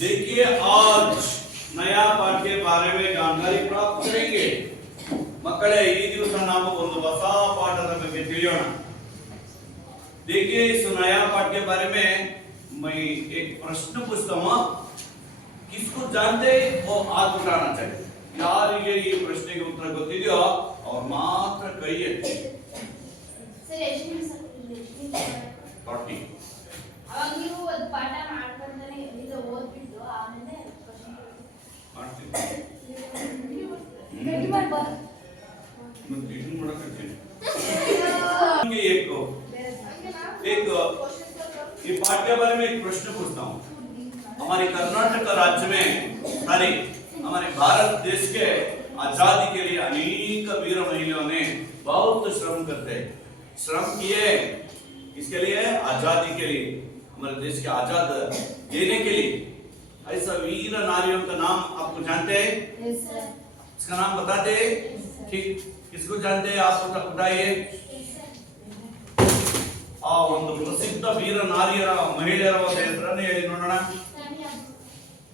देखिए आज नया पाठ के बारे में जानकारी प्राप्त करेंगे ಮಕ್ಕಳೇ ಈ ದಿವಸ ನಾವು ಒಂದು ಹೊಸ ಪಾಠದ ಬಗ್ಗೆ ತಿಳಿಯೋಣ देखिए इस नया पाठ के बारे में मैं एक प्रश्न पूछता हूँ किसको जानते वो हाथ उठाना चाहिए ಯಾರಿಗೆ ಈ ಪ್ರಶ್ನೆಗೆ ಉತ್ತರ ಗೊತ್ತಿದೆಯೋ ಅವ್ರು ಮಾತ್ರ ಕೈ ಎತ್ತಿ ಸರ್ ಪಾಟಿ ಅವಾಗ ನೀವು ಒಂದು ಪಾಠ ಮಾಡ್ಕೊಂಡಾನೆ ಇದು ಓದ್ಬಿಟ್ಟು ಆಮೇಲೆ ಪ್ರಶ್ನೆ ಮಾಡ್ತೀವಿ ರೆಡಿ ಮಾಡ್ಬಾ ಮತ್ತೆ ಇದನ್ನ ಮಾಡಕ್ಕೆ एक ये पाठ के बारे में एक प्रश्न पूछता हूँ हमारे कर्नाटक राज्य में सारी हमारे भारत देश के आजादी के लिए अनेक वीर महिलाओं ने बहुत श्रम करते हैं श्रम किए इसके लिए आजादी के लिए हमारे देश के आजाद देने के लिए ऐसा वीर नारियों का नाम आपको जानते हैं इसका नाम बताते हैं ठीक किसको जानते हैं आप उठाइए ಆ ಒಂದು ಪ್ರಸಿದ್ಧ ವೀರ ನಾರಿಯರ ಮಹಿಳೆಯರ ಒಂದು ಹೆಸರನ್ನು ಹೇಳಿ ನೋಡೋಣ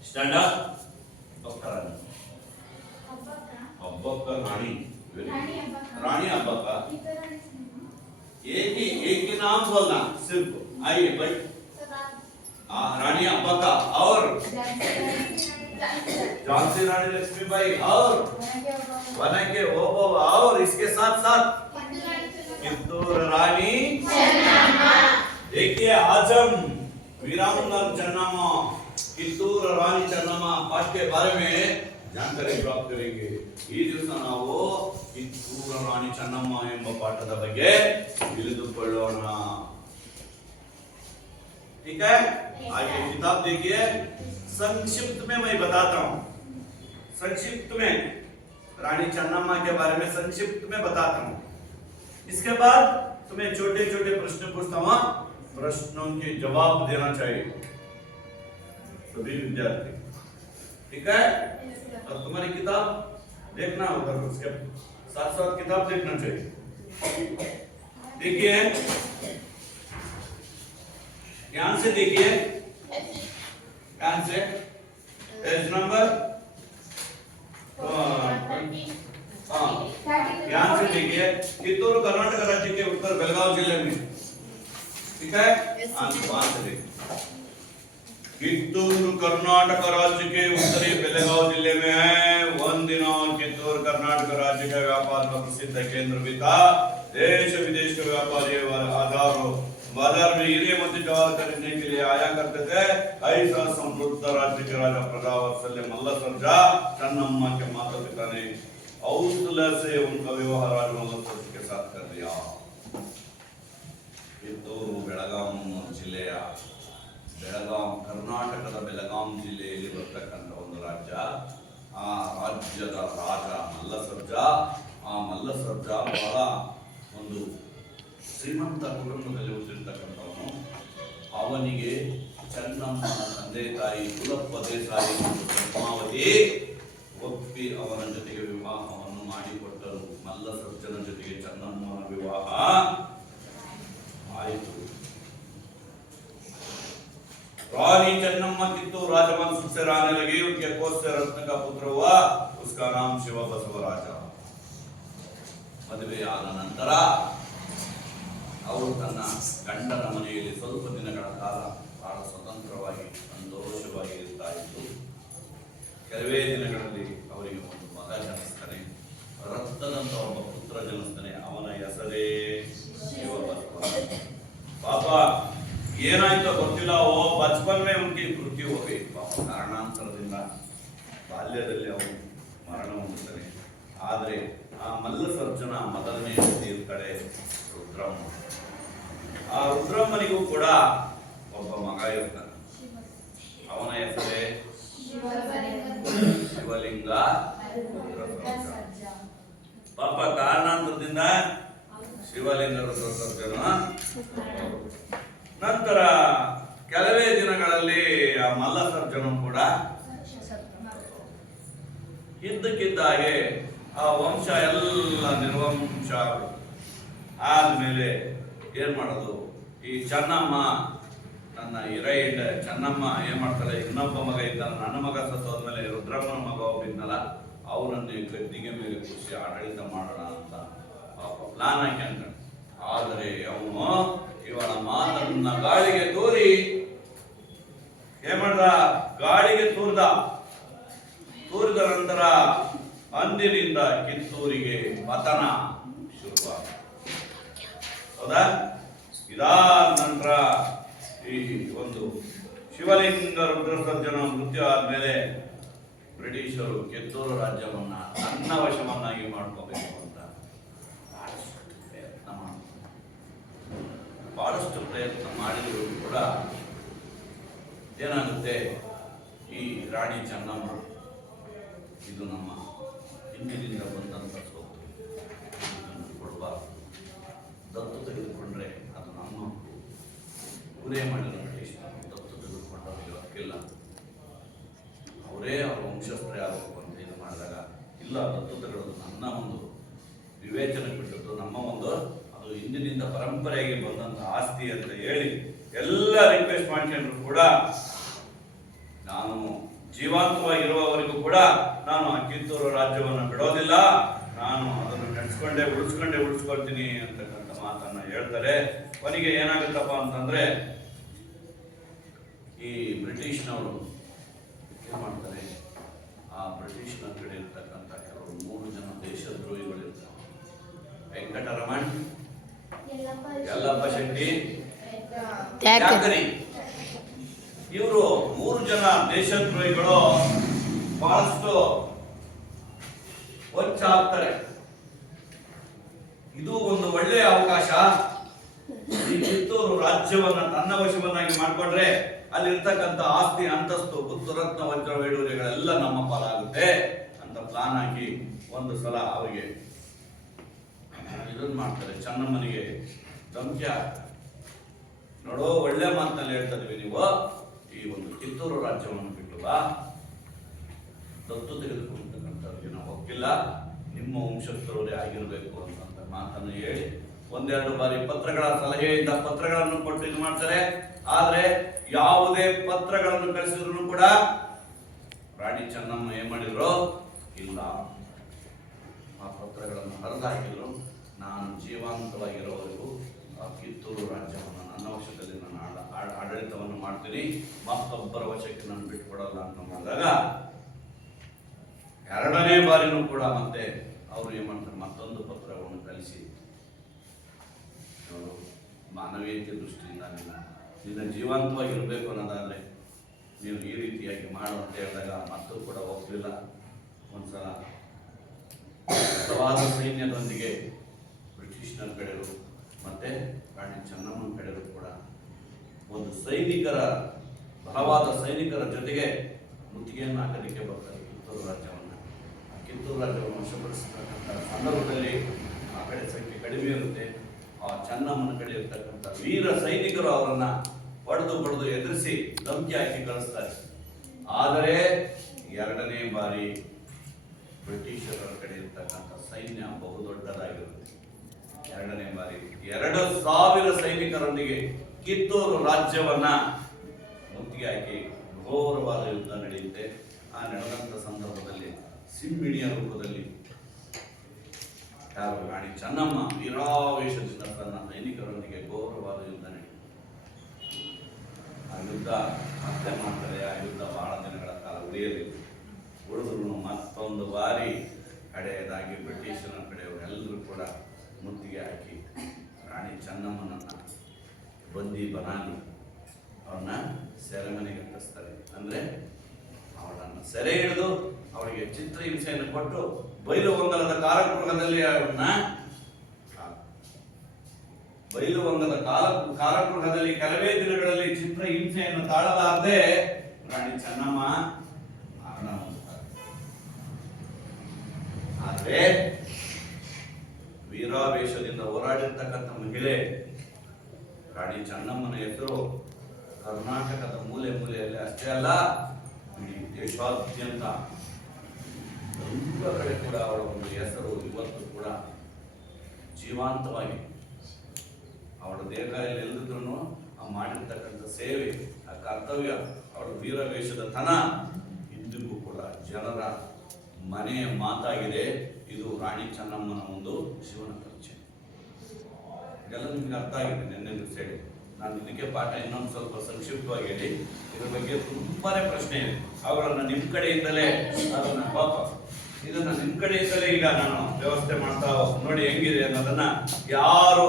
ಸ್ಟ್ಯಾಂಡ್ ಅಪ್ ಡಾಕ್ಟರ್ अब्बक्का रानी अब्बक्का एक ही नाम बोलना सिर्फ आइए भाई रानी अब्बक्का और झांसी रानी लक्ष्मीबाई और वनके ओबव्वा और इसके साथ साथ कित्तूर रानी देखिए आज हम वीरांगना चन्नम्मा कित्तूर रानी चन्नम्मा पाठ के बारे में जानकारी प्राप्त करेंगे ಈ ದಿವಸ ನಾವು ಕಿತ್ತೂರ ರಾಣಿ ಚೆನ್ನಮ್ಮ ಎಂಬ ಪಾಠದ ಬಗ್ಗೆ ತಿಳಿದುಕೊಳ್ಳೋಣ ठीक है आगे किताब देखिए संक्षिप्त में मैं बताता हूँ संक्षिप्त में रानी चन्नम्मा के बारे में संक्षिप्त में बताता हूँ इसके बाद तुम्हें छोटे छोटे प्रश्न पूछता हूँ प्रश्नों के जवाब देना चाहिए सभी विद्यार्थी ठीक है और तुम्हारी किताब देखना उधर उसके साथ साथ किताब देखना चाहिए देखिए ध्यान से देखिए ध्यान से पेज नंबर ध्यान से देखिए कित्तूर कर्नाटक राज्य के उत्तर बेलगाव जिले में ठीक है वहां से देखिए कित्तूर कर्नाटक राज्य के उत्तरी बेलगाव जिले में है वन दिनों कित्तूर कर्नाटक राज्य का व्यापार का प्रसिद्ध केंद्र भी था देश विदेश के व्यापारी हजारों बाजार में हीरे मोती जवाहर खरीदने के लिए आया करते थे ऐसा समृद्ध राज्य के राजा प्रजावत्सल्य मल्ल सर्जा चन्नम्मा के माता पिता ने औसला से उनका विवाह राजा मल्ल सर्जा के साथ कर दिया कित्तूर बेळगाम जिल्ಲೆಯ ಬೆಳಗಾಂ ಕರ್ನಾಟಕದ ಬೆಳಗಾಂ ಜಿಲ್ಲೆಯಲ್ಲಿ ಬರ್ತಕ್ಕಂಥ ಒಂದು ರಾಜ್ಯ ಆ ರಾಜ್ಯದ ರಾಜ ಮಲ್ಲಸರ್ಜಾ ಆ ಮಲ್ಲಸರ್ಜಾ ಬಹಳ ಒಂದು ಶ್ರೀಮಂತ ಕುಟುಂಬದಲ್ಲಿ ಹುಟ್ಟಿರ್ತಕ್ಕಂಥವನು ಅವನಿಗೆ ಚೆನ್ನಮ್ಮನ ತಂದೆ ತಾಯಿ ಕುಲಪ್ಪ ದೇಸಾಯಿ ಮತ್ತು ಪದ್ಮಾವತಿ ಒಪ್ಪಿ ಅವನ ಜೊತೆಗೆ ವಿವಾಹವನ್ನು ಮಾಡಿಕೊಟ್ಟರು ಮಲ್ಲಸರ್ಜನ ಜೊತೆಗೆ ಚೆನ್ನಮ್ಮನ ವಿವಾಹ ಆಯಿತು रानी चन्नम्मा कित्तूर राजवंश से रहने लगी उनके कोष से रत्न का पुत्र हुआ उसका नाम शिव बसवराज मದುವೆ ಆದ ನಂತರ ಅವರು ತನ್ನ ಗಂಡನ ಮನೆಯಲ್ಲಿ ಸ್ವಲ್ಪ ದಿನಗಳ ಕಾಲ ಬಹಳ ಸ್ವತಂತ್ರವಾಗಿ ಸಂತೋಷವಾಗಿ ಇರ್ತಾ ಇತ್ತು ಕೆಲವೇ ದಿನಗಳಲ್ಲಿ ಅವರಿಗೆ ಒಂದು ಮಗ ಜನಿಸ್ತಾನೆ ರಕ್ತದಂತ ಒಬ್ಬ ಪುತ್ರ ಜನಿಸ್ತಾನೆ ಅವನ ಹೆಸರೇ ಶಿವ ಬಸವರಾಜ ಪಾಪ ಏನಾಯ್ತೋ ಗೊತ್ತಿಲ್ಲ ಓ ಬಚಪನ್ ಮೇ ಉನ್ಕಿ ಮೃತ್ಯು हो गई ಪಾಪ ಕಾರಣಾಂತರದಿಂದ ಬಾಲ್ಯದಲ್ಲಿ ಅವನು ಮರಣ ಹೊಂದುತ್ತಾನೆ ಆದರೆ ಆ ಮಲ್ಲಸರ್ಜನ ಮೊದಲನೇ ಹೆಂಡತಿ ಇರ್ತಾಳೆ ರುದ್ರಮ್ಮ ಆ ರುದ್ರಮ್ಮನಿಗೂ ಕೂಡ ಒಬ್ಬ ಮಗ ಇರ್ತಾನೆ ಅವನ ಹೆಸರೇ ಶಿವಲಿಂಗ ಪಾಪ ಕಾರಣಾಂತರದಿಂದ ಶಿವಲಿಂಗ ರುದ್ರಸರ್ಜನ ನಂತರ ಕೆಲವೇ ದಿನಗಳಲ್ಲಿ ಆ ಮಲ್ಲಸರ್ಜನ ಕೂಡ ಇದ್ದಕ್ಕಿದ್ದಾಗೆ ಆ ವಂಶ ಎಲ್ಲ ನಿರ್ವಂಶ ಆದ್ಮೇಲೆ ಏನ್ ಮಾಡೋದು ಈ ಚೆನ್ನಮ್ಮ ನನ್ನ ಹಿರೈಂಡ ಚೆನ್ನಮ್ಮ ಏನ್ ಮಾಡ್ತಾರೆ, ಇನ್ನೊಬ್ಬ ಮಗ ಇದ್ದಾನ, ನನ್ನ ಮಗ ಸತ್ತೋದ್ಮೇಲೆ ರುದ್ರಮ್ಮನ ಮಗ ಒಬ್ಬಿದ್ನಲ್ಲ ಅವರನ್ನೇ ಗದ್ದಿಗೆ ಮೇಲೆ ಖುಷಿ ಆಡಳಿತ ಮಾಡೋಣ ಅಂತ ಪ್ಲಾನ್ ಹಾಕ್ಯಂತ. ಆದರೆ ಅವನು ಇವಳ ಮಾತನ್ನ ಗಾಳಿಗೆ ತೂರಿ ಏನ್ ಮಾಡ್ದ, ಗಾಳಿಗೆ ತೂರಿದ ನಂತರ ಅಂದಿನಿಂದ ಕಿತ್ತೂರಿಗೆ ಪತನ ಶುರುವಾದ. ಹೌದಾ? ಇದಾದ ನಂತರ ಈ ಒಂದು ಶಿವಲಿಂಗ ರುದ್ರ ಸರ್ಜನ ಮೃತ್ಯು ಆದ್ಮೇಲೆ ಬ್ರಿಟಿಷರು ಕಿತ್ತೂರು ರಾಜ್ಯವನ್ನ ತನ್ನ ವಶವನ್ನಾಗಿ ಮಾಡ್ಕೋಬೇಕು ಅಂತ ಬಹಳಷ್ಟು ಪ್ರಯತ್ನ ಮಾಡಿದ್ರು ಕೂಡ ಏನಾಗುತ್ತೆ, ಈ ರಾಣಿ ಚೆನ್ನಮ್ಮ ಇದು ನಮ್ಮ ಹಿಂದಿನಿಂದ ಬಂದಂತ ಸೋತು, ಇದನ್ನು ಕೊಡಬಾರ್ದು, ದತ್ತು ತೆಗೆದುಕೊಂಡ್ರೆ ಅದು ನಮ್ಮ ಹಕ್ಕು, ಇವರೇ ಮಾಡಿದ ಬ್ರಿಟಿಷ್ ದತ್ತು ತೆಗೆದುಕೊಂಡವರಿಗೆ ಹಕ್ಕಿಲ್ಲ, ಅವರೇ ಅವರ ವಂಶಸ್ಥರೇ ಆಗಬೇಕು ಅಂತ ಇದು ಮಾಡಿದಾಗ ಇಲ್ಲ, ದತ್ತು ತೆಗೆದು ನನ್ನ ಒಂದು ವಿವೇಚನೆ ಬಿಟ್ಟದ್ದು, ನಮ್ಮ ಒಂದು ಅದು ಹಿಂದಿನಿಂದ ಪರಂಪರೆಯಾಗಿ ಬಂದಂತ ಆಸ್ತಿ ಅಂತ ಹೇಳಿ ಎಲ್ಲ ರಿಕ್ವೆಸ್ಟ್ ಮಾಡ್ಕೊಂಡ್ರು ಕೂಡ ನಾನು ಜೀವಂತವಾಗಿರುವವರೆಗೂ ಕೂಡ ನಾನು ಆ ಕಿತ್ತೂರು ರಾಜ್ಯವನ್ನು ಬಿಡೋದಿಲ್ಲ, ನಾನು ಅದನ್ನು ನಡೆಸ್ಕೊಂಡೇ ಉಳಿಸ್ಕೊಳ್ತೀನಿ ಅಂತಕ್ಕಂಥ ಮಾತನ್ನ ಹೇಳ್ತಾರೆ. ಕೊನೆಗೆ ಏನಾಗುತ್ತಪ್ಪ ಅಂತಂದ್ರೆ ಈ ಬ್ರಿಟಿಷ್ನವರು ಏನ್ ಮಾಡ್ತಾರೆ, ಆ ಬ್ರಿಟಿಷ್ನ ಕಡೆ ಇರ್ತಕ್ಕಂಥ ಕೆಲವರು 3 ಜನ ದೇಶದ್ರೋಹಿಗಳು ಇರ್ತಾರೆ. ವೆಂಕಟರಮಣ್, ಯಲ್ಲಪ್ಪ ಶೆಟ್ಟಿ, ತ್ಯಾಕರಿ. ಇವರು 3 ಜನ ದೇಶದ್ರೋಹಿಗಳು ಬಹಳಷ್ಟು ಒಚ್ಚ ಆಗ್ತಾರೆ. ಇದು ಒಂದು ಒಳ್ಳೆಯ ಅವಕಾಶ, ಈ ಕಿತ್ತೂರು ರಾಜ್ಯವನ್ನ ತನ್ನ ವಶವನ್ನಾಗಿ ಮಾಡಿಕೊಂಡ್ರೆ ಅಲ್ಲಿರ್ತಕ್ಕಂಥ ಆಸ್ತಿ ಅಂತಸ್ತು ಪುತ್ರರತ್ನ ವಜ್ರ ವೈಡೂರ್ಯಗಳೆಲ್ಲ ನಮ್ಮ ಪಾಲಾಗುತ್ತೆ ಅಂತ ಪ್ಲಾನ್ ಹಾಕಿ ಒಂದು ಸಲ ಅವರಿಗೆ ಇದನ್ನ ಮಾಡ್ತಾರೆ. ಚೆನ್ನಮ್ಮನಿಗೆ ಧಮಕಿ ನೋಡೋ, ಒಳ್ಳೆ ಮಾತಿನಲ್ಲಿ ಹೇಳ್ತಾ ಇದೀವಿ, ನೀವು ಈ ಒಂದು ಕಿತ್ತೂರು ರಾಜ್ಯವನ್ನು ಬಿಟ್ಟು ಬಾ, ದತ್ತು ತೆಗೆದುಕೊಂಡಂತವ್ರಿಗೆ ನಾವು ಒಪ್ಪಿಲ್ಲ, ನಿಮ್ಮ ವಂಶಸ್ಥರವರೇ ಆಗಿರಬೇಕು ಅಂತ ಮಾತನ್ನು ಹೇಳಿ 1-2 ಬಾರಿ ಪತ್ರಗಳ ಸಲಹೆಯಿಂದ ಪತ್ರಗಳನ್ನು ಕೊಟ್ಟು ಇದು ಮಾಡ್ತಾರೆ. ಆದ್ರೆ ಯಾವುದೇ ಪತ್ರಗಳನ್ನು ಕಳಿಸಿದ್ರು ಕೂಡ ರಾಣಿ ಚೆನ್ನಮ್ಮ ಏನ್ ಮಾಡಿದ್ರು, ಇಲ್ಲ, ಆ ಪತ್ರಗಳನ್ನು ಹರಿದಾಕಿದ್ರು. ನಾನು ಜೀವಂತವಾಗಿರೋವರೆಗೂ ಆ ಕಿತ್ತೂರು ರಾಜ್ಯವನ್ನು ನನ್ನ ವಶದಲ್ಲಿ ನಾನು ಆಡಳಿತವನ್ನು ಮಾಡ್ತೀನಿ, ಮತ್ತೊಬ್ಬರ ವಶಕ್ಕೆ ನಾನು ಬಿಟ್ಟುಕೊಡಲ್ಲ ಅಂತ ಮಾಡಿದಾಗ 2ನೇ ಬಾರಿನೂ ಕೂಡ ಮತ್ತೆ ಅವರು ಏನ್ ಮಾಡ್ತಾರೆ, ಮತ್ತೊಂದು ಪತ್ರವನ್ನು ಕಳಿಸಿ, ಮಾನವೀಯತೆ ದೃಷ್ಟಿಯಿಂದ ನಿನ್ನ ಜೀವಂತವಾಗಿರ್ಬೇಕು ಅನ್ನೋದಾದ್ರೆ ನೀವು ಈ ರೀತಿಯಾಗಿ ಮಾಡು ಅಂತ ಹೇಳಿದಾಗ ಮತ್ತೂ ಕೂಡ ಒಪ್ಪಲಿಲ್ಲ. ಒಂದ್ಸಲ ಬಲವಾದ ಸೈನ್ಯದೊಂದಿಗೆ ಬ್ರಿಟಿಷ್ನ ಕಡೆಯವರು ಮತ್ತೆ ರಾಣಿ ಚೆನ್ನಮ್ಮನ ಕಡೆಯವರು ಕೂಡ ಒಂದು ಬಲವಾದ ಸೈನಿಕರ ಜೊತೆಗೆ ಮುತ್ತಿಗೆಯನ್ನು ಹಾಕಲಿಕ್ಕೆ ಬರ್ತಾರೆ ಕಿತ್ತೂರು ರಾಜ್ಯವನ್ನು. ಕಿತ್ತೂರು ರಾಜ್ಯವನ್ನು ವಶಪಡಿಸತಕ್ಕಂಥ ಸಂದರ್ಭದಲ್ಲಿ ಆ ಕಡೆ ಸಂಖ್ಯೆ ಕಡಿಮೆ ಇರುತ್ತೆ. ಆ ಚೆನ್ನಮ್ಮನ ಕಡೆ ಇರ್ತಕ್ಕಂಥ ವೀರ ಸೈನಿಕರು ಅವರನ್ನ ಬಡಿದು ಎದುರಿಸಿ ಧಮಕಿ ಹಾಕಿ ಕಳಿಸ್ತಾರೆ. ಆದರೆ 2ನೇ ಬಾರಿ ಬ್ರಿಟಿಷರ ಕಡೆ ಇರ್ತಕ್ಕಂಥ ಸೈನ್ಯ ಬಹುದೊಡ್ಡದಾಗಿರುತ್ತೆ. 2ನೇ ಬಾರಿ 2,000 ಸೈನಿಕರೊಂದಿಗೆ ಕಿತ್ತೂರು ರಾಜ್ಯವನ್ನ ಮುತ್ತಿಗೆ ಹಾಕಿ ಘೋರವಾದ ಯುದ್ಧ ನಡೆಯುತ್ತೆ. ಆ ನಡೆದಂತ ಸಂದರ್ಭದಲ್ಲಿ ಸಿಂಹಿಣಿಯ ರೂಪದಲ್ಲಿ ಯಾರು ರಾಣಿ ಚೆನ್ನಮ್ಮ ವೀರಾವೇಶದಿಂದ ತನ್ನ ಸೈನಿಕರೊಂದಿಗೆ ಘೋರವಾದ ಯುದ್ಧ ನಡೆಯುತ್ತೆ. ಆ ಯುದ್ಧ ಮತ್ತೆ ಮಾಡ್ತಾರೆ. ಆ ಯುದ್ಧ ಬಹಳ ದಿನಗಳ ಕಾಲ ಉಳಿದ್ರು ಮತ್ತೊಂದು ಬಾರಿ ಕಡೆಯದಾಗಿ ಬ್ರಿಟಿಷರ ಕಡೆಯವರೆಲ್ಲರೂ ಕೂಡ ಮುತ್ತಿಗೆ ಹಾಕಿ ರಾಣಿ ಚೆನ್ನಮ್ಮನನ್ನ ಬಂದಿ ಬನಾನಿ ಅವ್ರನ್ನ ಸೆರೆಮನೆಗೆ ಕಟ್ಟಿಸ್ತಾರೆ. ಅಂದ್ರೆ ಅವಳನ್ನು ಸೆರೆ ಹಿಡಿದು ಅವಳಿಗೆ ಚಿತ್ರಹಿಂಸೆಯನ್ನು ಕೊಟ್ಟು ಬೈಲುವಂಗಲದ ಕಾರಾಗೃಹದಲ್ಲಿ ಅವರನ್ನ ಕಾರಾಗೃಹದಲ್ಲಿ ಕೆಲವೇ ದಿನಗಳಲ್ಲಿ ಚಿತ್ರಹಿಂಸೆಯನ್ನು ತಾಳಲಾರದೆ ರಾಣಿ ಚೆನ್ನಮ್ಮ ಮರಣ ಹೊಂದುತ್ತಾರೆ. ಆದ್ರೆ ವೀರಾವೇಶದಿಂದ ಹೋರಾಡಿರ್ತಕ್ಕಂಥ ಮಹಿಳೆ ರಾಣಿ ಚೆನ್ನಮ್ಮನ ಹೆಸರು ಕರ್ನಾಟಕದ ಮೂಲೆ ಮೂಲೆಯಲ್ಲಿ ಅಷ್ಟೇ ಅಲ್ಲ, ಇಡೀ ದೇಶಾದ್ಯಂತ ಎಲ್ಲ ಕಡೆ ಕೂಡ ಅವಳ ಒಂದು ಹೆಸರು ಇವತ್ತು ಕೂಡ ಜೀವಂತವಾಗಿ ಅವಳ ದೇಹ ಎಲ್ಲಿದ್ರು ಮಾಡಿರ್ತಕ್ಕಂಥ ಸೇವೆ, ಆ ಕರ್ತವ್ಯ, ಅವಳ ವೀರವೇಷದ ತನ ಇಂದಿಗೂ ಕೂಡ ಜನರ ಮನೆಯ ಮಾತಾಗಿದೆ. ಇದು ರಾಣಿ ಚೆನ್ನಮ್ಮನ ಒಂದು ಜೀವನ ಪರಿಚಯ. ಇದೆಲ್ಲ ನಿಮ್ಗೆ ಅರ್ಥ ಆಗಿದೆ ನಿನ್ನೆ ದಿವಸ ಹೇಳಿ. ನಾನು ಇದಕ್ಕೆ ಪಾಠ ಇನ್ನೊಂದು ಸ್ವಲ್ಪ ಸಂಕ್ಷಿಪ್ತವಾಗಿ ಹೇಳಿ, ಇದ್ರ ಬಗ್ಗೆ ತುಂಬಾನೇ ಪ್ರಶ್ನೆ ಇದೆ. ಅವುಗಳನ್ನ ನಿಮ್ಮ ಕಡೆಯಿಂದಲೇ ಅದನ್ನ ಪಾಪ ಇದನ್ನ ನಿಮ್ಮ ಕಡೆಯಿಂದಲೇ ಈಗ ನಾನು ವ್ಯವಸ್ಥೆ ಮಾಡ್ತಾ ನೋಡಿ ಹೆಂಗಿದೆ ಅನ್ನೋದನ್ನ ಯಾರು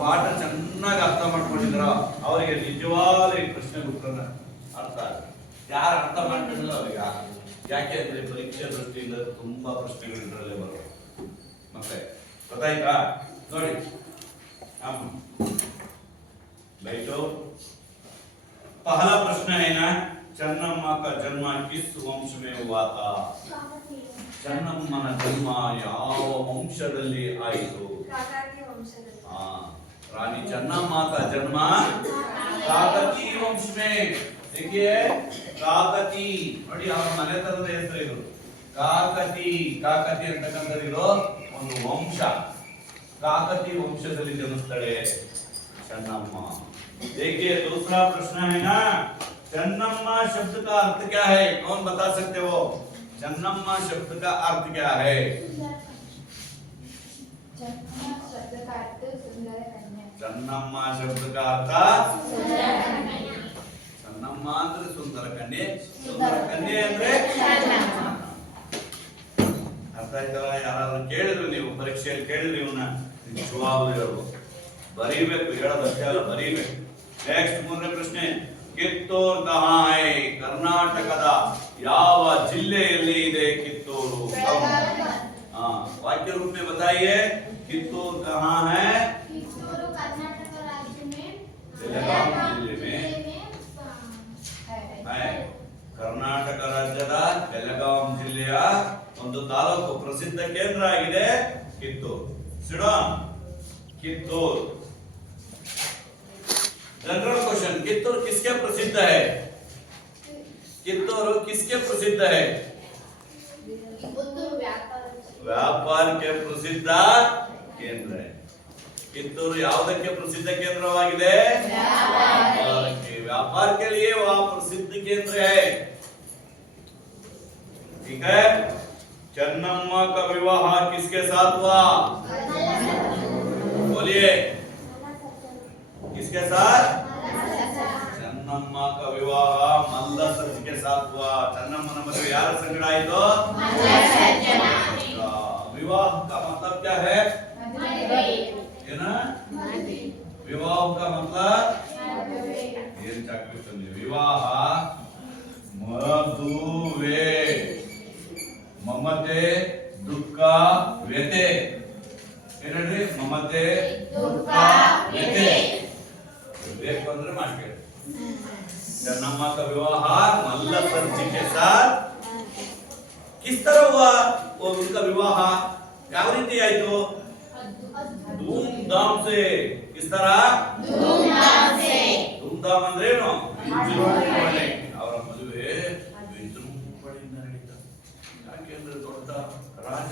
ಪಾಠ ಚೆನ್ನಾಗಿ ಅರ್ಥ ಮಾಡ್ಕೊಂಡಿದ್ದಾರೋ ಅವರಿಗೆ ನಿಜವಾದ ಈ ಪ್ರಶ್ನೆ ಉತ್ತರನ ಅರ್ಥ ಆಗುತ್ತೆ. ಯಾರು ಅರ್ಥ ಮಾಡ್ಕೊಂಡಿಲ್ಲ ಅವ್ರಿಗೆ ಯಾಕೆ ಅಂದ್ರೆ ಪರೀಕ್ಷೆ ದೃಷ್ಟಿಯಿಂದ ತುಂಬಾ ಪ್ರಶ್ನೆಗಳು ಇದರಲ್ಲೇ ಬರೋದು. ಮತ್ತೆ ಗೊತ್ತಾಯ್ತಾ? ನೋಡಿ बैठो। पहला प्रश्न है ना, चन्नम्मा का जन्म किस वंश में हुआ था? ಚನ್ನಮ್ಮನ ಜನ್ಮ ಯಾವ ವಂಶದಲ್ಲಿ ಆಯಿತು? रानी चन्नम्मा का जन्म काकती वंश में। देखिए काकती ನೋಡಿ ಅವರ ಮನೆತನದ ಹೆಸರು ಇದು ಕಾಕತಿ. ಕಾಕತಿ ಅಂತಕ್ಕಂಥದ್ದು ಒಂದು ವಂಶ. काकती वंशದಲ್ಲಿ ಜನಿಸ್ತಾಳೆ चन्नम्मा। देखिए दूसरा प्रश्न है ना, चन्नम्मा शब्द का अर्थ क्या है? कौन बता सकते हो? चन्नम्मा शब्द का अर्थ क्या है? चन्नम्मा शब्द का अर्थ चन्नम्मा ಅಂದ್ರೆ ಸುಂದರ ಕನ್ಯೆ, ಸುಂದರ ಕನ್ಯೆ ಅಂದ್ರೆ ಅರ್ಥ ಆಯ್ತಲ್ಲ? ಯಾರಾದ್ರೂ ಕೇಳಿದ್ರು ನೀವು ಪರೀಕ್ಷೆಯಲ್ಲಿ ಕೇಳಿದ್ರೆ ಇವನ್ನ ನಿಜವಾಗ್ಲೂ ಹೇಳ್ಬೋದು, ಬರೀಬೇಕು, ಹೇಳೋದಷ್ಟೇ ಅಲ್ಲ ಬರೀಬೇಕು. ನೆಕ್ಸ್ಟ್ ಮೂರನೇ ಪ್ರಶ್ನೆ, ಕಿತ್ತೂರ್ ಕಹಾ ಹೈ? ಕರ್ನಾಟಕದ ಯಾವ ಜಿಲ್ಲೆಯಲ್ಲಿ ಇದೆ ಕಿತ್ತೂರು? वाक्य रूप में बताइए, कित्तूर कहाँ है? कित्तूर कर्नाटक राज्य में बेलगाम जिले में है। ಕರ್ನಾಟಕ ರಾಜ್ಯದ ಬೆಳಗಾಂ ಜಿಲ್ಲೆಯ ಒಂದು ತಾಲೂಕು, ಪ್ರಸಿದ್ಧ ಕೇಂದ್ರ ಆಗಿದೆ Kittur. Sedan Kittur. General question, Kittur किसके प्रसिद्ध है? कित्तूर किसके प्रसिद्ध है? ವ್ಯಾಪಾರ के प्रसिद्ध केंद्र है। कित्तूर ಯಾವುದಕ್ಕೆ ಪ್ರಸಿದ್ಧ ಕೇಂದ್ರವಾಗಿದೆ? व्यापार के लिए वह प्रसिद्ध केंद्र है। ठीक है। चन्नम्मा का विवाह किसके साथ हुआ? बोलिए, किसके साथ? चन्नम्मा का विवाह मल्लसर्ज के साथ हुआ। चन्नम्मा मದುವೆ ಯಾರ ಸಂಗಡ ಆಯಿತು? विवाह का मतलब क्या है? ना विवाह का मतलब ಏನ್ ಚಾಕ್ಲೇಟ್ ತಂದಿ? ವಿವಾಹ ಮದುವೆ, ಮಮತೆ ದುಃಖ ವ್ಯತೆ. ಏನ್ರಿ? ಮಮತೆ ದುಃಖ ವ್ಯತೆ ಬೇಕು ಅಂದ್ರೆ ಮಾಡ್ಕೊಳ್ಳಿ. चन्नम्मा का विवाह मल्लसर्ज के साथ किस तरह हुआ? वो उनका विवाह ಯಾವ ರೀತಿ ಆಯಿತು? धूमधाम से। किस तरह? धूमधाम से। धूमधाम ಅಂದ್ರೆ ಏನು? ವಿಜೃಂಭಣೆ. ಅವರ ಮದುವೆ ವಿಜೃಂಭಣೆಯಿಂದ ನಡೀತಾ. ಯಾಕೆಂದ್ರೆ ದೊಡ್ಡ ರಾಜ,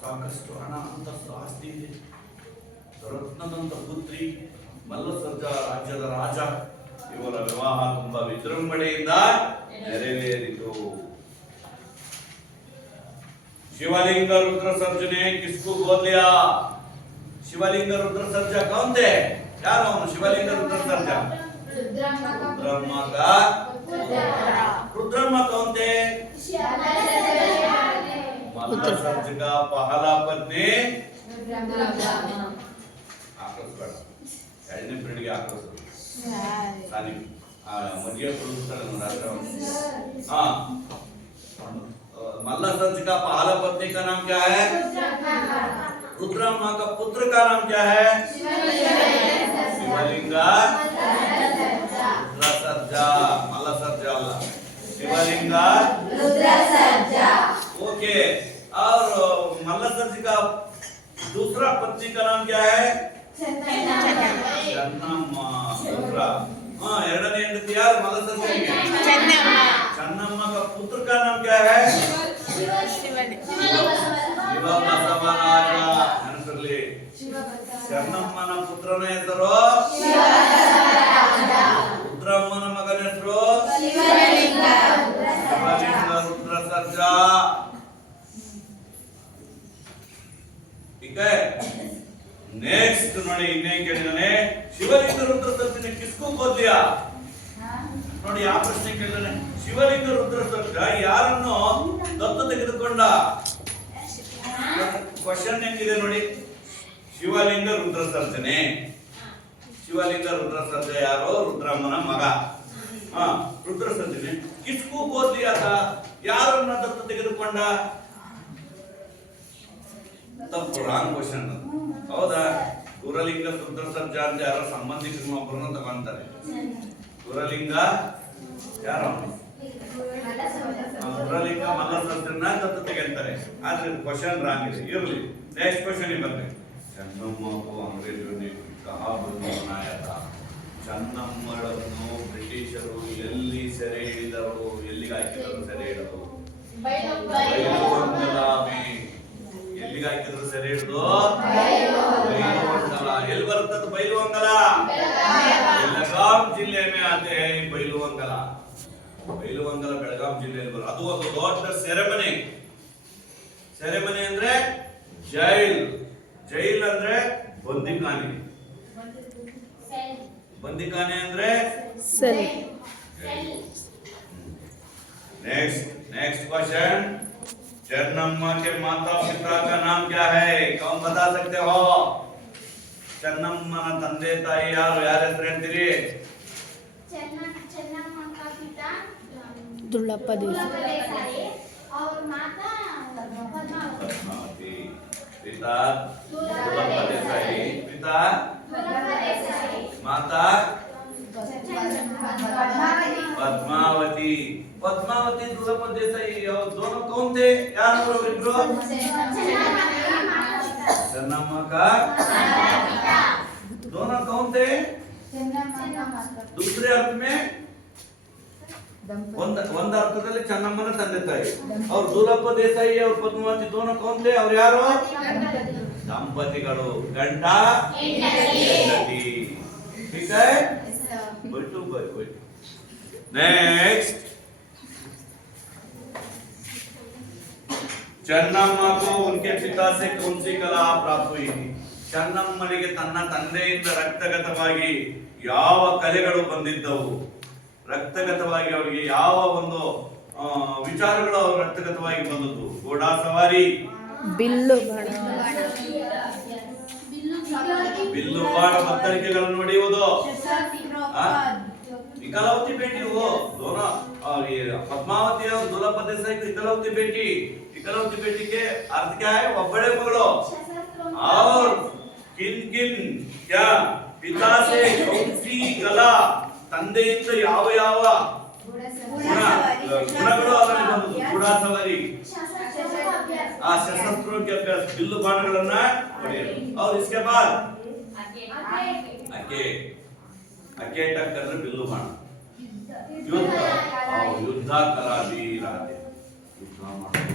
ಸಾಕಷ್ಟು ಹಣ, ಅಂತಸ್ತು, ಆಸ್ತಿ ಇದೆ, ರತ್ನದಂತ ಪುತ್ರಿ, ಮಲ್ಲಸರ್ಜ ರಾಜ್ಯದ ರಾಜ. ಇವರ ವಿವಾಹ ತುಂಬಾ ವಿಜೃಂಭಣೆಯಿಂದ ನೆರವೇರಿತು। शिवलिंग रुद्र सर्ज ने किसको गोद लिया? शिवलिंग रुद्र सर्ज कौन थे? क्या नाम? शिवलिंग रुद्र सर्ज रुद्रम्मा का रुद्रम्मा कौन थे? मल्लसर्ज का पहला पत्नी ಎರಡನೇ ಪೀಳಿಗೆ ಆಕ್ರೋಶ ಸಾನಿ ಮದುವೆ ಕೊಡುತ್ತಾರೆ मल्लसर्ज का पहला पत्नी का नाम क्या है? रुद्रम्मा का पुत्र का नाम क्या है? शिवलिंगा रुद्रसर्जा। मल्लसर्जा अल्लाह, शिवलिंगा रुद्रसर्जा। ओके। और मल्लसर्ज का दूसरा पत्नी का नाम क्या है? चन्नम्मा। दूसरा ಎರಡನೇ ಹೆಂಡತಿ ಯಾರು? ಮಲ್ಲಸರ್ಜನಿಗೆ ಚನ್ನಮ್ಮ का पुत्र का नाम क्या है? ಶಿವ ಬಸವರಾಜ। ನೆನಪಿರಲಿ, ಚೆನ್ನಮ್ಮನ ಪುತ್ರನ ಹೆಸರು ರುದ್ರಮ್ಮನ ಮಗನ ಹೆಸರು ಶಿವಲಿಂಗ ರುದ್ರ ಸರ್ಜ. ठीक है नेक्स्ट ನೋಡಿ ಇನ್ನೇನ್ ಕೇಳಿದಾನೆ ಶಿವಲಿಂಗ ರುದ್ರ ಸರ್ಜನೆ ಕಿಸ್ಕೋ ಬೋಲ್ ದಿಯಾ ನೋಡಿ ಯಾವ ಪ್ರಶ್ನೆ ಕೇಳಿದಾನೆ ಶಿವಲಿಂಗ ರುದ್ರ ಸರ್ಜ ಯಾರನ್ನು ದತ್ತು ತೆಗೆದುಕೊಂಡ ಕ್ವಶನ್ ಹೆಂಗಿದೆ ನೋಡಿ ಶಿವಲಿಂಗ ರುದ್ರ ಸರ್ಜನೆ ಶಿವಲಿಂಗ ರುದ್ರ ಸರ್ಜ ಯಾರು ರುದ್ರಮ್ಮನ ಮಗ ರುದ್ರ ಸರ್ಜನೆ ಕಿಸ್ಕೋ ಬೋಲ್ ದಿಯಾ था ಯಾರನ್ನ ದತ್ತು ತೆಗೆದುಕೊಂಡ ತಪ್ಪು ರಾಂಗ್ ಕ್ವಶನ್ ಹೌದಾ ಗುರಲಿಂಗ ರುದ್ರ ಸರ್ಜ ಅಂತ ಯಾರೋ ಸಂಬಂಧಿಕರನ್ನ ಒಬ್ಬರನ್ನ ತಗೊಂತಾರೆ ಗುರಲಿಂಗ ಯಾರು ಗುರಲಿಂಗ ಮಲ್ಲ ಸರ್ಜನ ದತ್ತು ತೆಗೆಂತಾರೆ ಆದ್ರೆ ಕ್ವಶನ್ ರಾಂಗ್ ಇದೆ ಇರಲಿ नेक्स्ट क्वेश्चन ही बने ಚೆನ್ನಮ್ಮ को अंग्रेजों ने कहां बनाया था ಚೆನ್ನಮ್ಮಳನ್ನು ಬ್ರಿಟಿಷರು ಎಲ್ಲಿ ಸೆರೆ ಹಿಡಿದರು ಎಲ್ಲಿಗೆ ಹಾಕಿದರು ಸೆರೆ ಹಿಡಿದರು ಎಲ್ಲಿಗೆ ಹಾಕಿದ್ರು ಸೆರೆ ಹಿಡಿದು ಬೈಲುವಂಗಲ ಎಲ್ಲಿ ಬರ್ತದೆ ಬೈಲುವಂಗಲ ಬೆಳಗಾಂ ಜಿಲ್ಲೆ में आते हैं ಬೈಲುವಂಗಲ ಬೈಲುವಂಗಲ ಬೆಳಗಾಂ ಜಿಲ್ಲೆಯಲ್ಲಿ ಬರುತ್ತೆ ಅದು ಒಂದು ದೊಡ್ಡ ಸೆರೆಮನಿ ಸೆರೆಮನಿ ಅಂದ್ರೆ ಜೈಲ್ ಜೈಲ್ ಅಂದ್ರೆ ಬಂದಿಖಾನೆ ಬಂದಿಖಾನೆ ಅಂದ್ರೆ ಸೆಲ್ नेक्स्ट क्वेश्चन ಚೆನ್ನಮ್ಮ के माता पिता का नाम क्या है कौन बता सकते हो ಚೆನ್ನಮ್ಮನ ತಂದೆ ತಾಯಿ ಯಾರು ಯಾರ ಹೆಸರು ಹೇಳ್ತೀರಿ ಚೆನ್ನಮ್ಮ का पिता ದುಳ್ಳಪ್ಪ ದೇಸಾಯಿ और माता पद्मावती पिता दुर्लभ देसाई पिता माता पद्मावती पद्मावती दुर्लभ देसाई दोनों कौन थे यार ಚೆನ್ನಮ್ಮ का दोनों कौन थे दूसरे अर्थ में ಒಂದ ಅರ್ಥದಲ್ಲಿ ಚೆನ್ನಮ್ಮನ ತಂದೆ ತಾಯಿ और दुर्लभ देसाई और पद्मावती दोनों कौन थे और ಯಾರು ದಂಪತಿಗಳು ಗಂಡ ಹೆಂಡತಿ ठीक है बैठो बैठो नेक्स्ट ಚೆನ್ನಮ್ಮ को उनके पिता से कौन सी कला प्राप्त हुई थी ಚೆನ್ನಮ್ಮನಿಗೆ ತನ್ನ ತಂದೆಯಿಂದ ರಕ್ತಗತವಾಗಿ ಯಾವ ಕಲೆಗಳು ಬಂದಿದ್ದವು ರಕ್ತಗತವಾಗಿ ಅವರಿಗೆ ಯಾವ ಒಂದು ವಿಚಾರಗಳು ಅವರು ರಕ್ತಗತವಾಗಿ ಬಂದದ್ದು ಘೋಡಾ ಸವಾರಿ ಬಿಲ್ಲು ಬಾಣ ಬಿಲ್ಲು ಬಾಣ ಬತ್ತಳಿಕೆಗಳನ್ನು ಹೊಡೆಯುವುದು इकलौती बेटी वो दोनों और ये पद्मावती और दुर्लभ देसाई की इकलौती बेटी के अर्थ क्या है वो बड़े मगड़ो और किन किन क्या पिता से कौन सी कला ತಂದೆಯಿಂದ ಯಾವ ಯಾವ ಗುಣಗಳು ಅವರಿಗೆ ಬಂದದ್ದು ಘೋಡಾ ಸವಾರಿ ಆ ಶಸ್ತ್ರೋं के अभ्यास बिल्लू बाणಗಳನ್ನ ಹೊಡೆಯೋದು और इसके बाद अके टक्कर बिल्लू बाण युद्ध कला भी राधे युद्ध ಮಾಡೋದು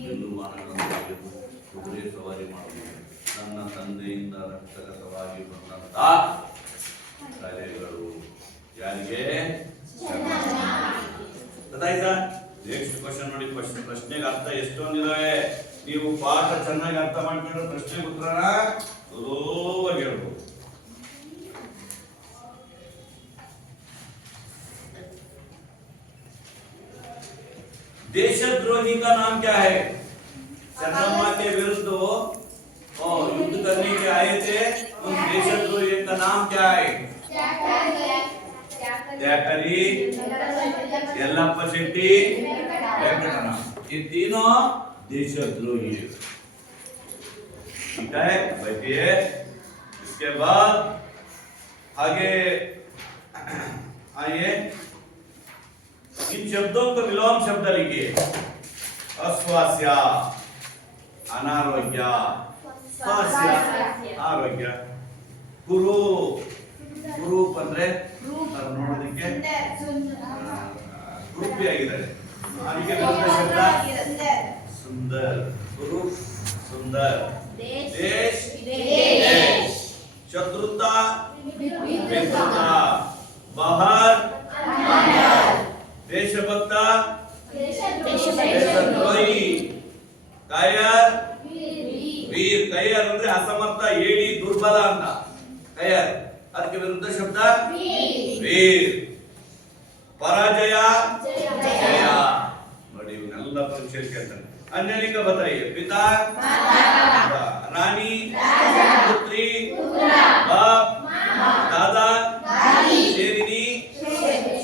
ಬಿಲ್ಲು ಬಾಣಗಳನ್ನು ಹೊಡೆಯೋದು ಕುದುರೆ ಸವಾರಿ ಮಾಡೋದು ನನ್ನ ತಂದೆಯಿಂದ ರಕ್ತಗತವಾಗಿ ಬಂದಂತ ಕಲೆಗಳು ಯಾರಿಗೆ ಗೊತ್ತಾಯ್ತಾ ನೆಕ್ಸ್ಟ್ ಕ್ವೆಶ್ಚನ್ ನೋಡಿ ಪ್ರಶ್ನೆಗೆ ಅರ್ಥ ಎಷ್ಟೊಂದಿದಾವೆ ನೀವು ಪಾಠ ಚೆನ್ನಾಗಿ ಅರ್ಥ ಮಾಡ್ಕೊಂಡ್ರೆ ಪ್ರಶ್ನೆಗೆ ಉತ್ತರನ ಸುಲಭವಾಗಿ ಹೇಳ್ಬೋದು देशद्रोही का नाम क्या है ಚೆನ್ನಮ್ಮ के विरुद्ध युद्ध करने के आए थे उन देशद्रोही का नाम क्या है त्याकरी यल्लप्पा शेट्टी वेंकटरमण ये तीनों देशद्रोही है ठीक है बैठिए इसके बाद आगे आइए इन शब्दों को विलोम शब्द लिखिए अस्वास्थ्य अनारोग्य स्वास्थ्य आरोग्य कुरु ग्रुप ಅಂದ್ರೆ ನೋಡೋದಕ್ಕೆ ಗ್ರೂಪ್ ಆಗಿದೆ ಅದಕ್ಕೆ ಬರುತ್ತೆ ಶಬ್ದ ಸುಂದರ್ ಗ್ರೂಪ್ ಸುಂದರ್ ದೇಶ್ ಶತ್ರುತ ವಿಕೃತ, ಬಹರ್ ದೇಶಭಕ್ತ ದೇಶದ್ರೋಹಿ, ಕಯರ್ ವೀರ್. ಕಯರ್ ಅಂದ್ರೆ ಅಸಮರ್ಥ, ಏಡಿ, ದುರ್ಬಲ ಅಂತ ಕಯರ್. ಅದಕ್ಕೆ ವಿರುದ್ಧ ಶಬ್ದ ವೀರ್. ಪರಾಜಯ ಜಯ. ನೋಡಿ ಇವನ್ನೆಲ್ಲ ಪರೀಕ್ಷೆ ಕೇಳ್ತಾನೆ. अन्यलिंग बताइए. पिता रानी पुत्री बाप दादा शेरिनी.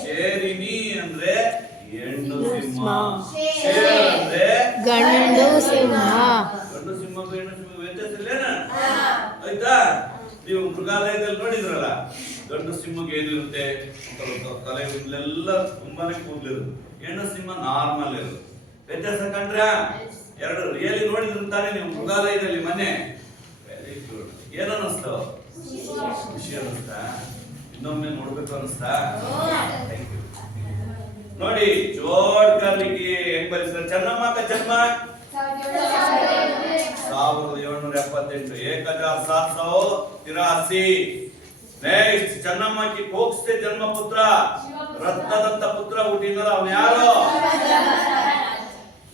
शेरिनी ಅಂದ್ರೆ ಹೆಣ್ಣು ಸಿಂಹ, ಶೇರ್ ಅಂದ್ರೆ ಗಂಡು ಸಿಂಹ. ಗಂಡು ಸಿಂಹ ಹೆಣ್ಣು ಸಿಂಹ ವ್ಯತ್ಯಾಸ ಇಲ್ಲೇನ? ಆಯ್ತಾ? ನೀವು ಮೃಗಾಲಯದಲ್ಲಿ ನೋಡಿದ್ರಲ್ಲ, ಗಂಡು ಸಿಂಹಕ್ಕೆ ಏನಿರುತ್ತೆ ತಲೆ ಕೂದಲೆಲ್ಲ ತುಂಬಾನೇ ಕೂದಲಿರುತ್ತೆ, ಹೆಣ್ಣು ಸಿಂಹ ನಾರ್ಮಲ್ ಇರುತ್ತೆ. ವ್ಯತ್ಯಾಸ ಕಂಡ್ರ? ಎರಡು ರಿಯಲಿ ನೋಡಿದ್ರಂತಾನೆ ನೀವು ಮೃಗಾಲಯದಲ್ಲಿ ಮೊನ್ನೆ. Very good. ಏನ್ ಅನ್ನಿಸ್ತು? ಖುಷಿ ಅನ್ನಿಸ್ತಾ? ಇನ್ನೊಮ್ಮೆ ನೋಡ್ಬೇಕು ಅನ್ನಿಸ್ತಾ? Thank you. ನೋಡಿ ಜೋಡ್ಕರ್ ಲಿಖಿ ಹೆಂಗ್ ಬರೆಸಿದ್ರೆ. ಚೆನ್ನಮ್ಮ का जन्म 1778, 1783. ನೆಕ್ಸ್ಟ್ ಚೆನ್ನಮ್ಮ की कोख से जन्म पुत्र, रत्नदंत पुत्र ಹುಟ್ಟಿದರ ಅವನು ಯಾರು?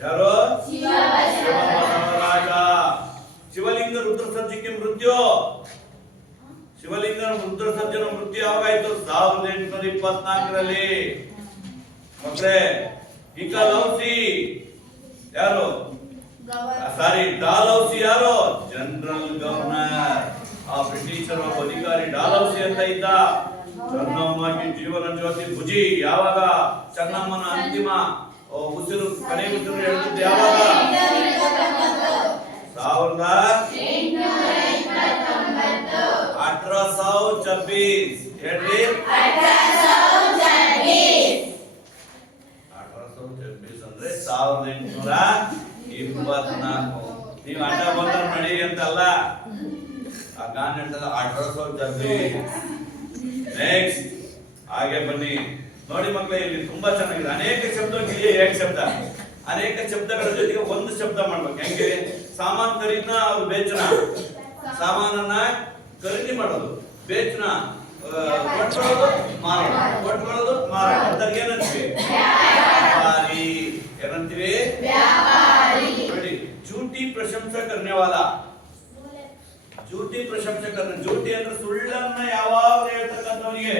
ಯಾರು? ಶಿವಬಸವರಾಜ. ಶಿವಲಿಂಗ ರುದ್ರ ಸರ್ಜಕ್ಕೆ ಮೃತ್ಯು. ಶಿವಲಿಂಗ ರುದ್ರ ಸರ್ಜನ ಮೃತ್ಯು ಯಾವಾಗಾಯ್ತು? 1824ರಲ್ಲಿ. ಮಕ್ಕಳೇ ಇಕಲೌಸಿ ಯಾರು? ಸಾರಿ, ಡಾಲೌಸಿ ಯಾರು? General governor. ಆ ಬ್ರಿಟಿಷರ ಅಧಿಕಾರಿ ಡಾಲೌಸಿ ಅಂತ ಇದ್ದ. ಚೆನ್ನಮ್ಮನ ಜೀವನ ಜ್ಯೋತಿ ಭುಜಿ ಯಾವಾಗ? ಚೆನ್ನಮ್ಮನ ಅಂತಿಮ ಉಸಿರು, ಕಡೆ ಉಸಿರು ಹೇಳಿದ್ದು ಯಾವಾಗ? 1826. ಹೇಳ್ರಿ, 1826 ಅಂದ್ರೆ 1824. ನೀವು ಅಡ್ಡ ಬಂದ ನಡಿ ಅಂತಲ್ಲ, ಆ ಗಾನ ಹೇಳ್ತಲ್ಲ 1826. ನೆಕ್ಸ್ಟ್ ಹಾಗೆ ಬನ್ನಿ. ನೋಡಿ ಮಕ್ಕಳೇ, ಇಲ್ಲಿ ತುಂಬಾ ಚೆನ್ನಾಗಿದೆ. ಅನೇಕ ಶಬ್ದಗಳಿಗೆ ಏಕ ಶಬ್ದ, ಅನೇಕ ಶಬ್ದಗಳ ಜೊತೆಗೆ ಒಂದು ಶಬ್ದ ಮಾಡ್ಬೇಕು. ಹೆಂಗೆ? ಸಾಮಾನ್ ಖರೀದ್ನ ಅವ್ರು ಬೇಚನ, ಸಾಮಾನನ್ನ ಖರೀದಿ ಮಾಡೋದು, ಬೇಚನ ಕೊಂಡ್ಕೊಳ್ಳೋದು, ಮಾರೋದು, ಕೊಂಡ್ಕೊಳ್ಳೋದು, ಮಾರೋದು. ಅದಕ್ಕೆ ಏನಂತೀವಿ? ವ್ಯಾಪಾರಿ. ಏನಂತೀವಿ? ನೋಡಿ, झूठी प्रशंसा करने वाला. झूठी प्रशंसा करने, झूठी ಅಂದ್ರೆ ಸುಳ್ಳನ್ನ ಯಾವಾಗಲೂ ಹೇಳ್ತಕ್ಕಂಥವನಿಗೆ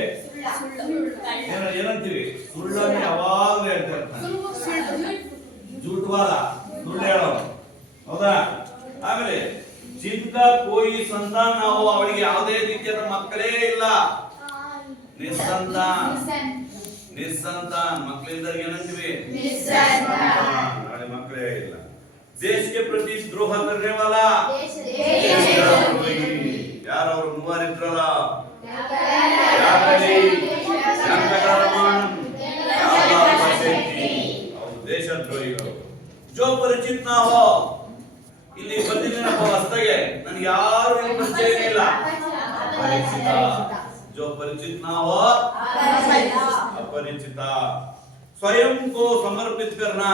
ಏನಂತೀವಿ? ಸುಳ್ಳನ್ನ ಯಾವಾಗಲೂ ಹೇಳ್ತಿರ್ತಾನೆ. झूठवाला, ಸುಳ್ಳು ಹೇಳೋನು. ಹೌದಾ? ಆಮೇಲೆ जिनका कोई संतान ना हो, ಅವರಿಗೆ ಯಾವುದೇ ರೀತಿಯಾದ ಮಕ್ಕಳೇ ಇಲ್ಲ. ನಿಸ್ಸಂತಾನ. ನಿಸ್ಸಂತಾನ ಮಕ್ಕಳಿದ್ದರಿಗೆ ಏನಂತೀವಿ? ನೋಡಿ, ಮಕ್ಕಳೇ ಇಲ್ಲ. देश के प्रति द्रोह करने वाला. ಯಾರು ಅವರು? ಮೂವರು ಇದ್ರಲ್ಲ, ದೇಶದ್ರೋಹಿಗಳು. ಜೋ ಪರಿಚಿತ ನಾ ಹೋ, ಇಲ್ಲಿ ಬಂದಿದ್ದೀನಪ್ಪ ಹೊಸದಾಗೆ, ನನಗೆ ಯಾರು ಇಲ್ಲಿ ಪರಿಚಯ ಇಲ್ಲ. ಅಪರಿಚಿತ. ಜೋ ಪರಿಚಿತ ನಾ ಹೋ, ಅಪರಿಚಿತ. ಸ್ವಯಂ ಕೋ ಸಮರ್ಪಿತ ಕರ್ನಾ,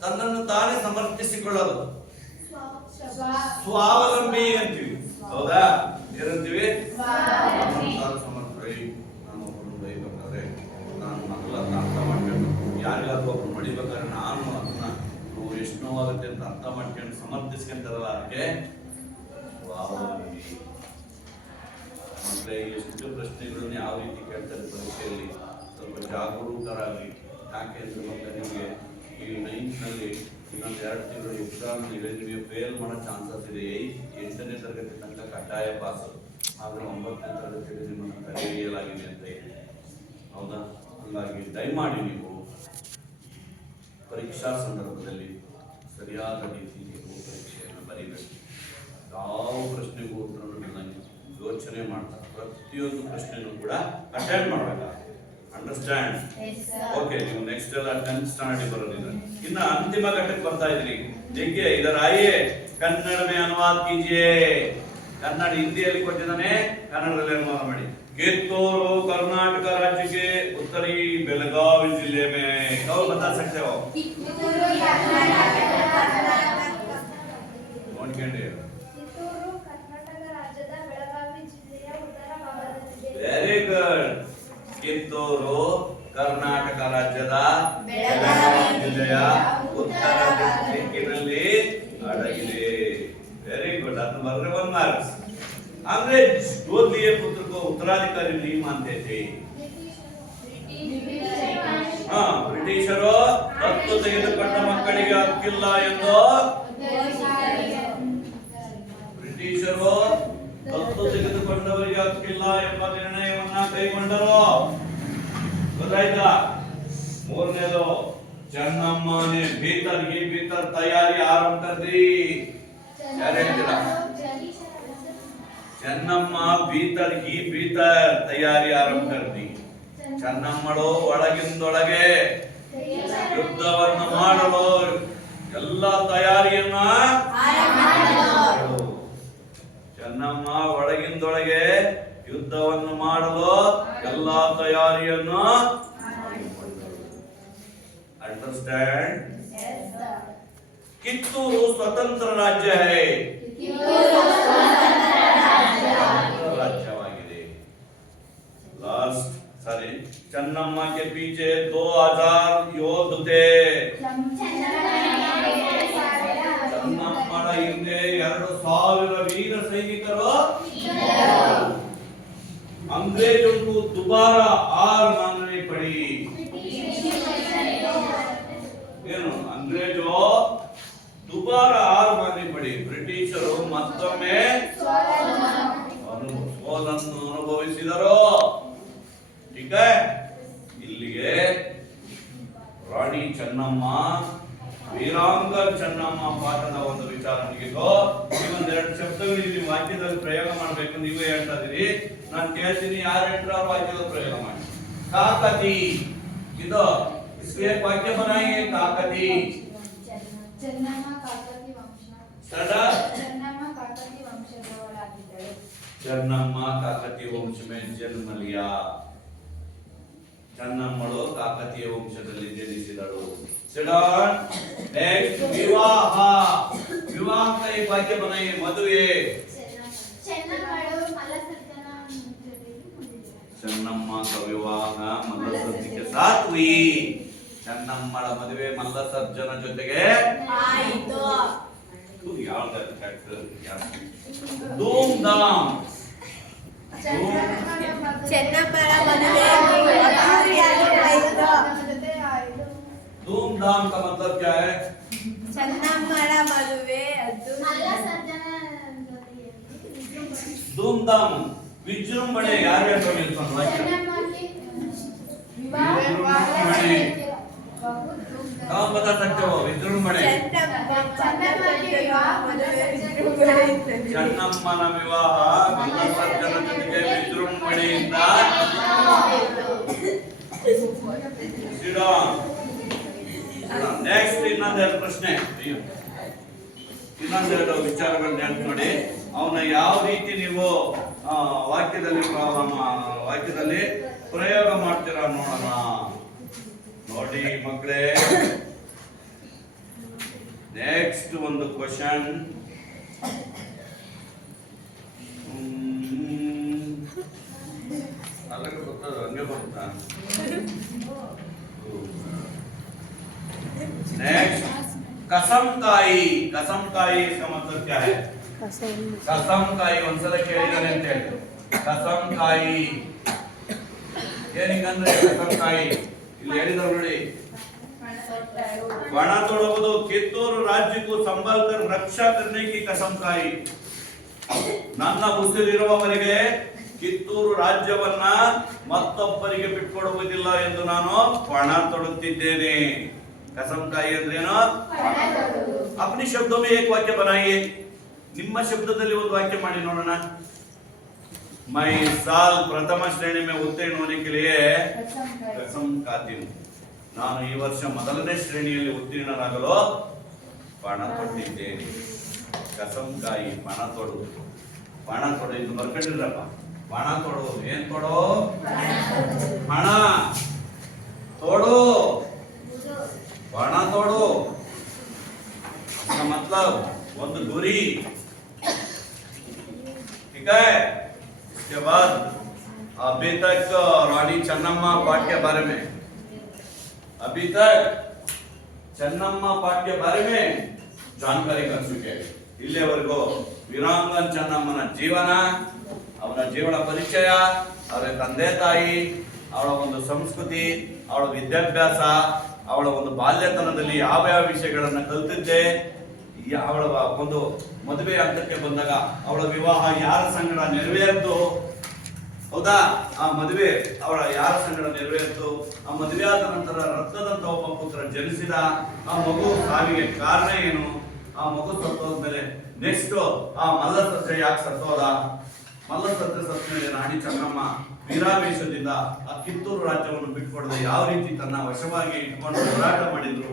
ತನ್ನನ್ನು ತಾನೇ ಸಮರ್ಪಿಸಿಕೊಳ್ಳೋದು. ಸ್ವಾವಲಂಬಿ ಅಂತೀವಿ. ಹೌದಾ? ಏನಂತೀವಿ? ಸಮರ್ಪಿ. ನಾನು ಒಬ್ಬರು ಬೈಬೇಕಾದ್ರೆ, ನಾನು ಮಕ್ಕಳನ್ನ ಅರ್ಥ ಮಾಡ್ಕೊಂಡು, ಯಾರಿಗಾದ್ರೂ ಒಬ್ಬರು ಮಡಿಬೇಕಾದ್ರೆ ನಾನು ಅದನ್ನ ಎಷ್ಟು ನೋವಾಗುತ್ತೆ ಅಂತ ಅರ್ಥ ಮಾಡ್ಕೊಂಡು ಸಮರ್ಥಿಸ್ಕೊಂತಾರಲ್ಲ, ಅದಕ್ಕೆ ಸ್ವಾವಲಂಬಿ. ಮತ್ತೆ ಎಷ್ಟು ಪ್ರಶ್ನೆಗಳನ್ನ ಯಾವ ರೀತಿ ಕೇಳ್ತಾರೆ ಪರೀಕ್ಷೆಯಲ್ಲಿ, ಸ್ವಲ್ಪ ಜಾಗರೂಕರಾಗಿ. ಯಾಕೆ ಅಂದ್ರೆ ಮತ್ತೆ ನಿಮಗೆ ಈ 9th ನಲ್ಲಿ ಇನ್ನೊಂದು 2 ತಿಂಗಳು ಎಕ್ಸಾಮ್ ಇದೆ, ನಿಮಗೆ ಫೇಲ್ ಮಾಡೋ ಚಾನ್ಸಸ್ ಇದೆ. 8ನೇ ತರಗತಿ ತನಕ ಕಡ್ಡಾಯ ಪಾಸ್, ಆದರೆ 9ನೇ ತರಗತಿಯಲ್ಲಿ ನಿಮ್ಮನ್ನು ಕರೆಯಲಾಗಿದೆ ಅಂತ ಇದೆ. ಹೌದಾ? ಹಾಗಾಗಿ ದಯಮಾಡಿ ನೀವು ಪರೀಕ್ಷಾ ಸಂದರ್ಭದಲ್ಲಿ ಸರಿಯಾದ ರೀತಿಯಲ್ಲಿ ಪರೀಕ್ಷೆಯನ್ನು ಬರೀಬೇಕು. ಯಾವ ಪ್ರಶ್ನೆಗೂ ಉತ್ತರವನ್ನು ಯೋಚನೆ ಮಾಡ್ತಾರೆ. ಪ್ರತಿಯೊಂದು ಪ್ರಶ್ನೆನೂ ಕೂಡ ಅಟೆಂಡ್ ಮಾಡಬೇಕು. ಅಂಡರ್ಸ್ಟ್ಯಾಂಡ್? ಓಕೆ. ನೀವು ನೆಕ್ಸ್ಟ್ ಎಲ್ಲ 10th ಸ್ಟ್ಯಾಂಡರ್ಡ್ ಬರೋದಿಲ್ಲ. ಇನ್ನು ಅಂತಿಮ ಘಟ್ಟಕ್ಕೆ ಬರ್ತಾ ಇದ್ರಿ. देखिए इधर आइए, कन्नड़ में अनुवाद कीजिए. कन्नड़ हिंदिಯಲ್ಲಿ ಕೊಟ್ಟಿದ್ದಾನೆ, ಕನ್ನಡದಲ್ಲಿ ಅನುವಾದ ಮಾಡಿ. ಕಿತ್ತೂರು कर्नाटक राज्य के उत्तरी बेलगावी जिले में. कौन बता सकते हो? ಕಿತ್ತೂರು ಕರ್ನಾಟಕ ರಾಜ್ಯದ ಕರ್ನಾಟಕ ರಾಜ್ಯದ ಬೆಳಗಾವಿ ಜಿಲ್ಲೆಯ ಉತ್ತರ ದಿಕ್ಕಿನಲ್ಲಿ ಅಡಗಿದೆ. ವೆರಿ गुड, आपने बररे 1 मार्क्स. अंग्रेज गोद लिए पुत्र को उत्तराधिकारी नहीं मानते थे. ಬ್ರಿಟಿಷರು ದತ್ತು ತೆಗೆದುಕೊಂಡ ಮಕ್ಕಳಿಗೆ ಹಕ್ಕಿಲ್ಲ ಎಂದು ಬ್ರಿಟಿಷರು ದತ್ತು ತೆಗೆದುಕೊಂಡವರಿಗೆ ಹಕ್ಕಿಲ್ಲ ಎಂಬ ನಿರ್ಣಯವನ್ನ ಕೈಗೊಂಡರು. ಗೊತ್ತಾಯ್ತಾ? ಮೂರನೇದು, ಚೆನ್ನಮ್ಮ ने भीतर ही भीतर तैयारी आरंभ कर दी. ಯಾರು ಹೇಳ್ತೀರಾ? ಚೆನ್ನಮ್ಮ भीतर ही भीतर तैयारी आरंभ कर दी. ಚೆನ್ನಮ್ಮಳು ಒಳಗಿಂದೊಳಗೆ ಯುದ್ಧವನ್ನು ಮಾಡಲು ಎಲ್ಲ ತಯಾರಿಯನ್ನ ಚೆನ್ನಮ್ಮ ಒಳಗಿಂದೊಳಗೆ ಯುದ್ಧವನ್ನು ಮಾಡಲು ಎಲ್ಲ ತಯಾರಿಯನ್ನು ಅಂಡರ್ಸ್ಟ್ಯಾಂಡ್. ಕಿತ್ತೂರು ಸ್ವತಂತ್ರ ರಾಜ್ಯ है. ರಾಜ್ಯವಾಗಿದೆ. लास्ट सॉरी, ಚೆನ್ನಮ್ಮ के पीछे 2000 योद्ध थे. ಚೆನ್ನಮ್ಮಳ ಹಿಂದೆ 2000 वीर सैनिकರು. अंग्रेजों को दोबारा हार माननी पड़ी. ಏನು ಅಂಗ್ರೇಜೋ ದುಬಾರಾ ಹಾರ್ ಮಾನನಿ ಪಡಿ. ಬ್ರಿಟಿಷರು ಮತ್ತೊಮ್ಮೆ ಸೋಲನ್ನು ಅನುಭವಿಸಿದರು. ठीक है, ಇಲ್ಲಿಗೆ ರಾಣಿ ಚೆನ್ನಮ್ಮ, ವೀರಾಂಗ ಚೆನ್ನಮ್ಮ ಪಾಠದ ಒಂದು ವಿಚಾರ ಮುಗಿತು. ಇನ್ನೊಂದೆರಡು ಶಬ್ದಗಳಿಗೆ ನೀವು ವಾಕ್ಯದಲ್ಲಿ ಪ್ರಯೋಗ ಮಾಡಬೇಕು. ನೀವೇ ಹೇಳ್ತಾ ಇದೀರಿ, ನಾನು ಕೇಳ್ತೀನಿ, ಯಾರು ಹೇಳ್ತಾರೋ ವಾಕ್ಯದಲ್ಲಿ ಪ್ರಯೋಗ ಮಾಡಿ. ಕಾಕತಿ, ಇದು इसलिए वाक्य बनाइए. काकती, ಚೆನ್ನಮ್ಮ ಕಾಕತಿ ವಂಶ. ಚೆನ್ನಮ್ಮ ಕಾಕತಿ ವಂಶದವಳಾಗಿದ್ದಳು. ಚೆನ್ನಮ್ಮ ಕಾಕತಿಯ ವಂಶ में जन्म लिया. ಚೆನ್ನಮ್ಮಳು ಕಾಕತಿಯ ವಂಶದಲ್ಲಿ ಜನಿಸಿದಳು. ಸಿಡಾನ್. ನೆಕ್ಸ್ಟ್, ವಿವಾಹ. विवाह का एक वाक्य बनाइए. मದುವೆ. ಚೆನ್ನಮ್ಮಳು ಮಲ್ಲಸರ್ಜನ ಜೊತೆಗೆ ಹೊಂದಿದಳು. ಚೆನ್ನಮ್ಮ का विवाह मल्लसर्ಜಿ के साथ हुई. ಚೆನ್ನಮ್ಮಳ ಮದುವೆ ಮಲ್ಲಸರ್ಜನ ಜೊತೆಗೆ ಆಯಿತು. ಧೂಮ್ ಧಾಮ್. ಚೆನ್ನಮ್ಮಳ ಮದುವೆ ಅದ್ದೂರಿಯಾಗಿ ಆಯಿತು. धूम धाम का मतलब क्या है? ಚೆನ್ನಮ್ಮಳ ಮದುವೆ ಮಲ್ಲಸರ್ಜನ ಜೊತೆಗೆ धूम धाम ವಿಜೃಂಭಣೆ. ಯಾರು ಹೇಳ್ತಾರೆ ಅಂತ ವಾಕ್ಯ? विजृंभणे. कहाँ बता सकते हो विजृंभणे? ಚೆನ್ನಮ್ಮನ ವಿವಾಹ ಮಲ್ಲಸರ್ಜನ ಜೊತೆಗೆ ವಿಜೃಂಭಣೆಯಿಂದ. ನೆಕ್ಸ್ಟ್ ಇನ್ನೊಂದೆರಡು ಪ್ರಶ್ನೆ, ಇನ್ನೊಂದೆರಡು ವಿಚಾರಗಳನ್ನ ನೆನಪು ನೋಡಿ. ಅವನ್ನ ಯಾವ ರೀತಿ ನೀವು ವಾಕ್ಯದಲ್ಲಿ ಪ್ರಯೋಗ ಮಾಡ್ತೀರಾ ನೋಡೋಣ. ನೋಡಿ ಮಕ್ಕಳೇ, ನೆಕ್ಸ್ಟ್ ಒಂದು ಕ್ವಶನ್. अलग होता है अंगे बनता है। नेक्स्ट कसमकाई, कसमकाई इसका मतलब क्या है? कसमकाई ಒಂದ್ಸಲ ಕೇಳಿದಾನೆ ಅಂತ ಹೇಳಿ कसमकाई ಏನಂದ್ರೆ कसमकाई ಇಲ್ಲಿ ಹೇಳಿದ್ರು ನೋಡಿ ಬಣ ತೋಡುವುದು ಕಿತ್ತೂರು ರಾಜ್ಯಕ್ಕೂ ಸಂಬಲ್ಕರ್ ರಕ್ಷಾ करने की कसमकाई ನನ್ನ ಉಸಿರಿರುವವರೆಗೆ ಕಿತ್ತೂರು ರಾಜ್ಯವನ್ನ ಮತ್ತೊಬ್ಬರಿಗೆ ಬಿಟ್ಕೊಡುವುದಿಲ್ಲ ಎಂದು ನಾನು ಪಣ ತೊಡುತ್ತಿದ್ದೇನೆ कसमकाई ಅಂದ್ರೇನು अपने शब्दों में एक वाक्य बनाइए ನಿಮ್ಮ ಶಬ್ದದಲ್ಲಿ ಒಂದು ವಾಕ್ಯ ಮಾಡಿ ನೋಡೋಣ मैं इस साल प्रथम श्रेणी में उत्तीर्ण होने के लिए कसम खाती हूं ನಾನು ಈ ವರ್ಷ ಮೊದಲನೇ ಶ್ರೇಣಿಯಲ್ಲಿ ಉತ್ತೀರ್ಣರಾಗಲು ಪಣ ತೊಟ್ಟಿದ್ದೇನೆ कसमकाई ಪಣ ತೊಡುವುದು ಪಣ ತೊಡು ಇದು ಬರ್ಕೊಂಡಿರಪ್ಪ ಪಣ ತೊಡುವುದು ಏನ್ ತೊಡು ಪಣ तोड़ो बाणा तोड़ो इसका मतलब ಒಂದು ಗುರಿ ठीक है। इसके बाद अभी तक रानी चन्नम्मा पाठ के बारे में अभी तक ಚೆನ್ನಮ್ಮ पाठ के बारे में जानकारी कर चुके हैं ಇಲ್ಲಿವರೆಗೂ ವೀರಾಂಗನ್ ಚೆನ್ನಮ್ಮನ ಜೀವನ, ಅವರ ಜೀವನ ಪರಿಚಯ, ಅವರ ತಂದೆ ತಾಯಿ, ಅವಳ ಒಂದು ಸಂಸ್ಕೃತಿ, ಅವಳ ವಿದ್ಯಾಭ್ಯಾಸ, ಅವಳ ಒಂದು ಬಾಲ್ಯತನದಲ್ಲಿ ಯಾವ ಯಾವ ವಿಷಯಗಳನ್ನ ಕಲ್ತಿದ್ದೆ, ಅವಳ ಒಂದು ಮದುವೆ ಹಂತಕ್ಕೆ ಬಂದಾಗ ಅವಳ ವಿವಾಹ ಯಾರ ಸಂಗಡ ನೆರವೇರಿತು, ಹೌದಾ, ಆ ಮದುವೆ ಅವಳ ಯಾರ ಸಂಗಡ ನೆರವೇರಿತು, ಆ ಮದುವೆ ಆದ ನಂತರ ರತ್ನದಂತ ಒಬ್ಬ ಪುತ್ರ ಜನಿಸಿದ, ಆ ಮಗು ಸಾವಿಗೆ ಕಾರಣ ಏನು, ಆ ಮಗು ಸತ್ತೋದ್ಮೇಲೆ ನೆಕ್ಸ್ಟ್ ಆ ಮಲ್ಲಸತ್ಯ ಯಾಕೆ ಸತ್ತೋದ, ಮಲ್ಲಸತ್ಯ ಸತ್ತ ಮೇಲೆ ರಾಣಿ ಚೆನ್ನಮ್ಮ ವೀರಾವೇಶದಿಂದ ಆ ಕಿತ್ತೂರು ರಾಜ್ಯವನ್ನು ಬಿಟ್ಕೊಡದೆ ಯಾವ ರೀತಿ ತನ್ನ ವಶವಾಗಿ ಇಟ್ಕೊಂಡು ಹೋರಾಟ ಮಾಡಿದ್ರು,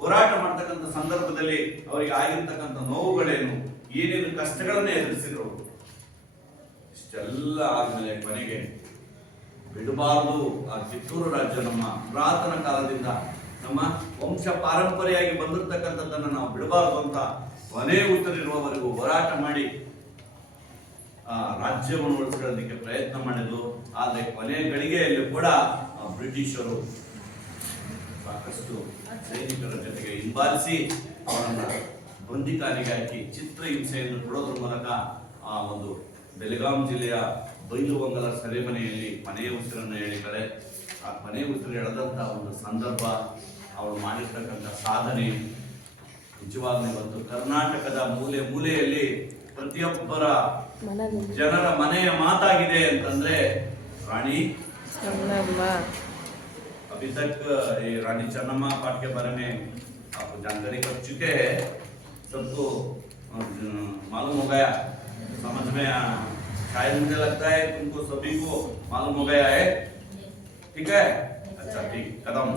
ಹೋರಾಟ ಮಾಡ್ತಕ್ಕಂಥ ಸಂದರ್ಭದಲ್ಲಿ ಅವರಿಗೆ ಆಗಿರ್ತಕ್ಕಂಥ ನೋವುಗಳೇನು, ಏನೇನು ಕಷ್ಟಗಳನ್ನ ಎದುರಿಸಿದ್ರು, ಇಷ್ಟೆಲ್ಲ ಆದ್ಮೇಲೆ ಕೊನೆಗೆ ಬಿಡಬಾರದು ಆ ಕಿತ್ತೂರು ರಾಜ್ಯ ನಮ್ಮ ಪುರಾತನ ಕಾಲದಿಂದ ನಮ್ಮ ವಂಶ ಪಾರಂಪರೆಯಾಗಿ ಬಂದಿರತಕ್ಕಂಥದ್ದನ್ನು ನಾವು ಬಿಡಬಾರದು ಅಂತ ಕೊನೆ ಉತ್ತರಿರುವವರೆಗೂ ಹೋರಾಟ ಮಾಡಿ ಆ ರಾಜ್ಯವನ್ನು ಉಳಿಸ್ಕೊಳ್ಳೋದಕ್ಕೆ ಪ್ರಯತ್ನ ಮಾಡಿದ್ರು. ಆದರೆ ಕೊನೆ ಗಳಿಗೆಯಲ್ಲಿ ಕೂಡ ಬ್ರಿಟಿಷರು ಸಾಕಷ್ಟು ಸೈನಿಕರ ಜೊತೆಗೆ ಹಿಂಬಾಲಿಸಿ ಅವರನ್ನ ಬಂದಿಖಾನೆಗೆ ಹಾಕಿ ಚಿತ್ರಹಿಂಸೆಯನ್ನು ಕೊಡೋದ್ರ ಮೂಲಕ ಆ ಒಂದು ಬೆಳಗಾಂ ಜಿಲ್ಲೆಯ ಬೈಲುವಂಗಲ ಸೆರೆಮನೆಯಲ್ಲಿ ಕೊನೆಯ ಉಸಿರನ್ನು ಹೇಳಿದ್ದಾರೆ. ಆ ಕೊನೆಯ ಉಸಿರು ಎಳೆದಂತ ಒಂದು ಸಂದರ್ಭ, ಅವಳು ಮಾಡಿರ್ತಕ್ಕಂಥ ಸಾಧನೆ ನಿಜವಾಗ್ಲೂ ಇವತ್ತು ಕರ್ನಾಟಕದ ಮೂಲೆ ಮೂಲೆಯಲ್ಲಿ ಪ್ರತಿಯೊಬ್ಬರ ಜನರ ಮನೆಯ ಮಾತಾಗಿದೆ ಅಂತಂದ್ರೆ ರಾಣಿ ಚೆನ್ನಮ್ಮ. अभी तक ये रानी चन्नम्मा पाठ के बारे में आपको जानकारी कर चुके हैं, सबको मालूम हो गया, समझ में शायद मुझे लगता है तुमको सभी को मालूम हो गया है, ठीक है, अच्छा ठीक, कदम